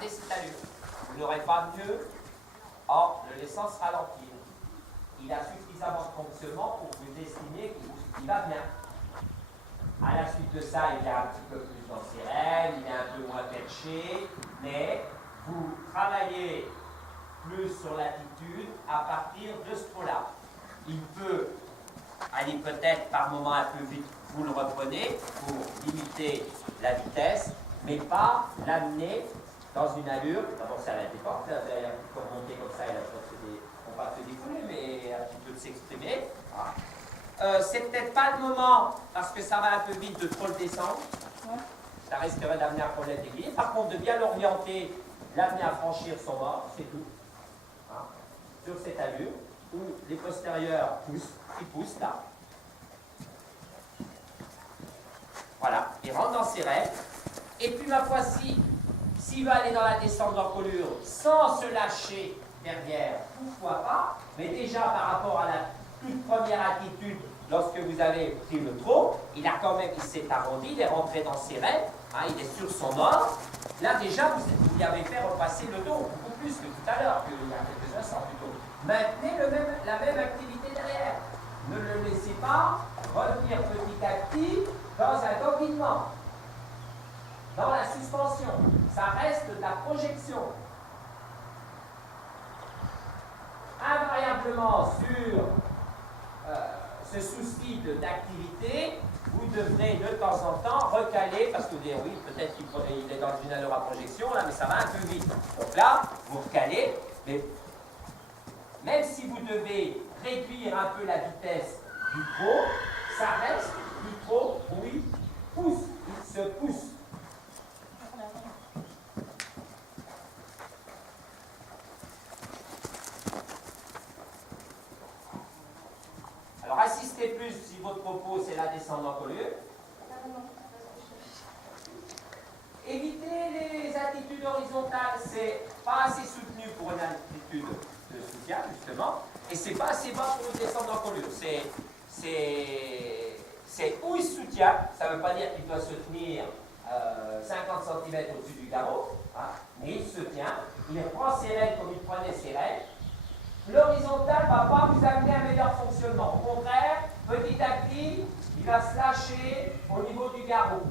gardez cette allure. Vous n'aurez pas mieux. Or, le laissant se ralentir. Il a suffisamment de fonctionnement pour que vous estimiez qu'il va bien. À la suite de ça, il est un petit peu plus dans ses rêves, il est un peu moins perché, mais vous travaillez plus sur l'attitude à partir de ce pot-là. Il peut aller peut-être par moment un peu vite, vous le reprenez pour limiter la vitesse, mais pas l'amener dans une allure. D'abord, ça n'arrêtez pas, vous allez un petit peu remonter comme ça, on va se défouler, mais un petit peu de s'exprimer. Voilà. C'est peut-être pas le moment, parce que ça va un peu vite, de trop le descendre. Ouais. Ça risquerait d'amener un problème d'équilibre. Par contre, de bien l'orienter, l'amener à franchir son mort, c'est tout. Hein, sur cette allure, où les postérieurs poussent, ils poussent là. Voilà, il rentre dans ses rêves. Et puis, ma foi, s'il va aller dans la descente d'encolure sans se lâcher derrière, pourquoi pas, mais déjà par rapport à la toute première attitude, lorsque vous avez pris le trot, il s'est arrondi, il est rentré dans ses rêves, hein, il est sur son ordre. Là, déjà, vous lui avez fait repasser le dos, beaucoup plus que tout à l'heure, qu'il y a quelques instants plutôt. Maintenez la même activité derrière. Ne le laissez pas revenir petit à petit dans un dominement, dans la suspension. Ça reste de la projection. Invariablement sur ce souci d'activité, vous devrez de temps en temps recaler, parce que vous dites oui, peut-être qu'il est dans une allure à projection, là, mais ça va un peu vite. Donc là, vous recalez, mais même si vous devez réduire un peu la vitesse du trot, ça reste du trot où il pousse, il se pousse. Alors assistez plus si votre propos c'est la descente d'encolure. Évitez les attitudes horizontales, c'est pas assez soutenu pour une attitude de soutien justement, et c'est pas assez bas pour une descente d'encolure. C'est où il soutient, ça ne veut pas dire qu'il doit se tenir 50 cm au-dessus du garrot, hein, mais il se tient, il reprend ses rênes comme il prenait ses rênes. L'horizontal ne va pas vous amener un meilleur fonctionnement. Au contraire, petit à petit, il va se lâcher au niveau du garrot.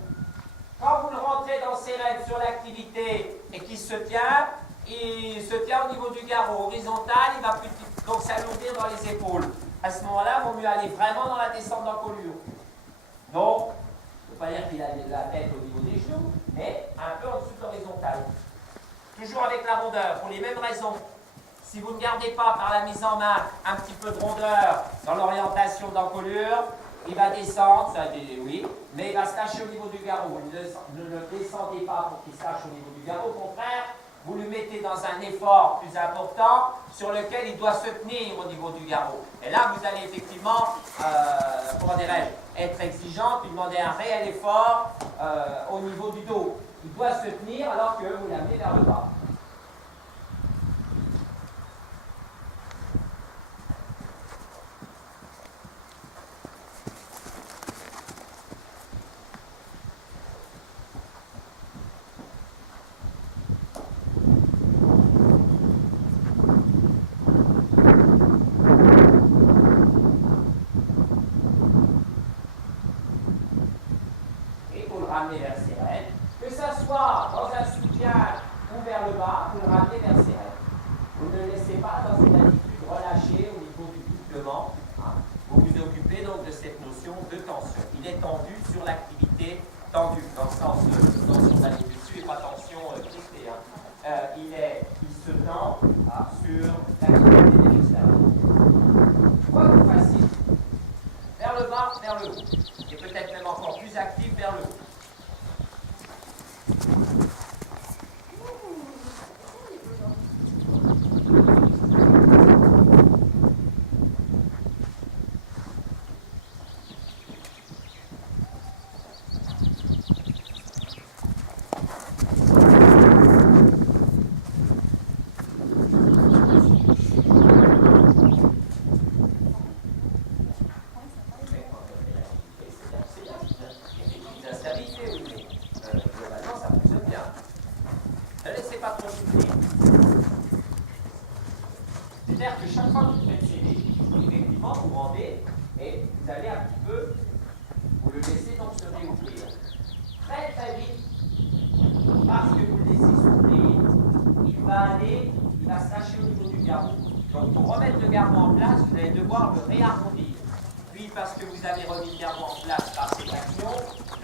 Quand vous le rentrez dans ses rênes sur l'activité et qu'il se tient au niveau du garrot. Horizontal, il va donc s'alourdir dans les épaules. À ce moment-là, il vaut mieux aller vraiment dans la descente d'encolure. Donc, je ne veux pas dire qu'il a la tête au niveau des genoux, mais un peu en dessous de l'horizontale. Toujours avec la rondeur, pour les mêmes raisons. Si vous ne gardez pas par la mise en main un petit peu de rondeur dans l'orientation d'encolure, il va descendre, ça dit oui, mais il va se lâcher au niveau du garrot. Ne le descendez pas pour qu'il se lâche au niveau du garrot. Au contraire, vous le mettez dans un effort plus important sur lequel il doit se tenir au niveau du garrot. Et là, vous allez effectivement, comment dirais-je, être exigeant, puis demander un réel effort au niveau du dos. Il doit se tenir alors que vous l'amenez vers le bas. Vers ses rênes, que ça soit dans un soutien ou vers le bas, vous le ramenez vers ses rênes. Vous ne le laissez pas dans une attitude relâchée au niveau du doublement. Hein. Vous vous occupez donc de cette notion de tension. Il est tendu sur l'activité tendue, dans le sens de tension d'aller dessus et pas tension crispée. Hein. Il se tend sur l'activité de l'extérieur. Quoi que vous fassiez, vers le bas, vers le haut, et peut-être même encore plus actif vers le haut. C'est-à-dire que chaque fois que vous faites céder, effectivement, vous rendez et vous allez un petit peu, vous le laissez donc se réouvrir. Très très vite, parce que vous le laissez s'ouvrir, il va se lâcher au niveau du garrot. Donc pour remettre le garrot en place, vous allez devoir le réarrondir. Puis parce que vous avez remis le garrot en place par cette action,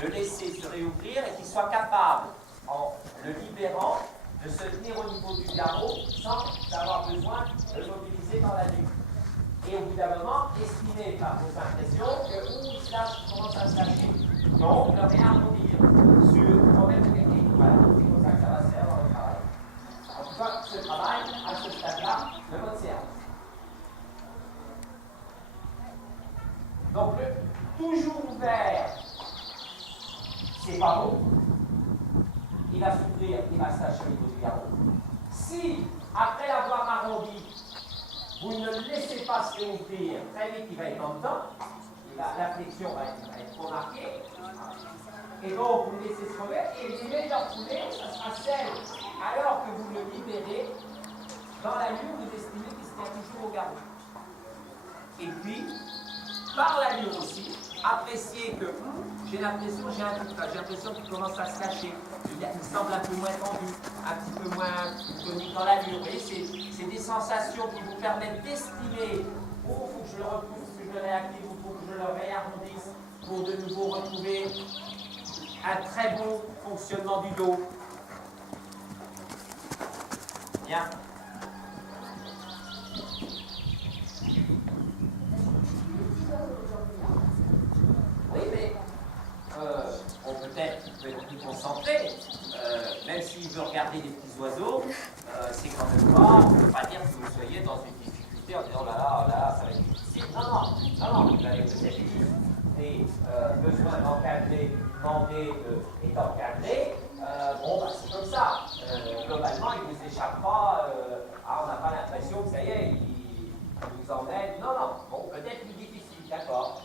le laisser se réouvrir et qu'il soit capable, en le libérant, de se tenir au niveau du garrot sans avoir besoin de le mobiliser dans la nuque. Et au bout d'un moment, estimez par vos impressions que il commence à se lâcher. Donc, le réarrondir sur remettre le garrot. Voilà, c'est comme ça que ça va se faire dans le travail. En tout cas, ce travail, à ce stade-là de votre séance. Donc, toujours ouvert, c'est pas bon. Il va s'ouvrir, il va se lâcher au niveau du garrot. Si, après l'avoir arrondi, vous ne le laissez pas se réouvrir, très vite il va être en dedans, la flexion va être trop marquée, et donc vous le laissez se remettre, et les meilleures coulées, ça sera celle, alors que vous le libérez, dans la ligne, vous estimez qu'il se tient toujours au garrot. Et puis, par la ligne aussi, appréciez que j'ai l'impression qu'il commence à se lâcher. Il semble un peu moins tendu, un petit peu moins tonique dans la ligne. Vous voyez, c'est des sensations qui vous permettent d'estimer où il faut que je le repousse, que je le réactive, où il faut que je le réarrondisse pour de nouveau retrouver un très bon fonctionnement du dos. Bien. Oui, mais on peut être plus concentré, même s'il veut regarder des petits oiseaux, c'est quand même pas, on ne peut pas dire que vous soyez dans une difficulté en disant oh là là, ça va être difficile. Non, vous avez peut-être des besoins d'encadrer, demander et d'encadrer. C'est comme ça. Globalement, il ne vous échappe pas, on n'a pas l'impression que ça y est, il nous emmène. Non, bon, peut-être plus difficile, d'accord.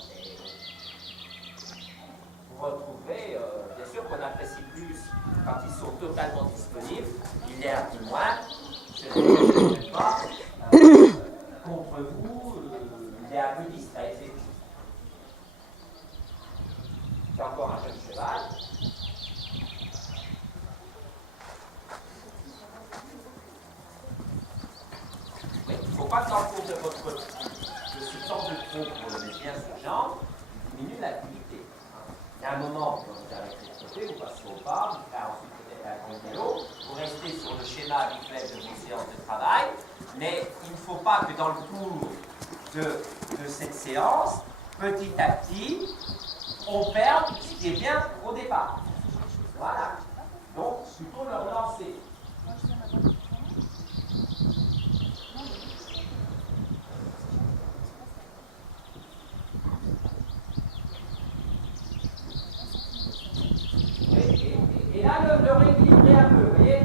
Vous retrouverez, bien sûr qu'on apprécie plus quand ils sont totalement disponibles, il est un peu moins, je ne sais pas, contre vous, il est un peu distrait, c'est tout. C'est encore un jeune cheval. Oui, il ne faut pas que dans le cours de ce temps de trou pour le mettre bien sur jambe, diminue l'activité. Il y a un moment, quand vous arrêtez de sauter, vous passez au pas, vous faites ensuite peut-être un grand vélo, vous restez sur le schéma habituel de vos séances de travail, mais il ne faut pas que dans le cours de cette séance, petit à petit, on perde ce qui est bien au départ. Voilà. Donc, plutôt le relancer. Et là, le rééquilibrer un peu, vous voyez.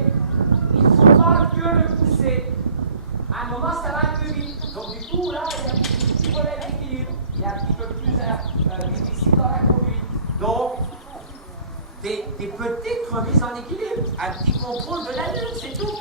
Il ne faut pas que le pousser. À un moment, ça va un peu vite. Donc, du coup, là, il y a un petit problème d'équilibre. Il y a un petit peu plus difficile dans la conduite. Donc, des petites remises en équilibre. Un petit contrôle de la lutte, c'est tout.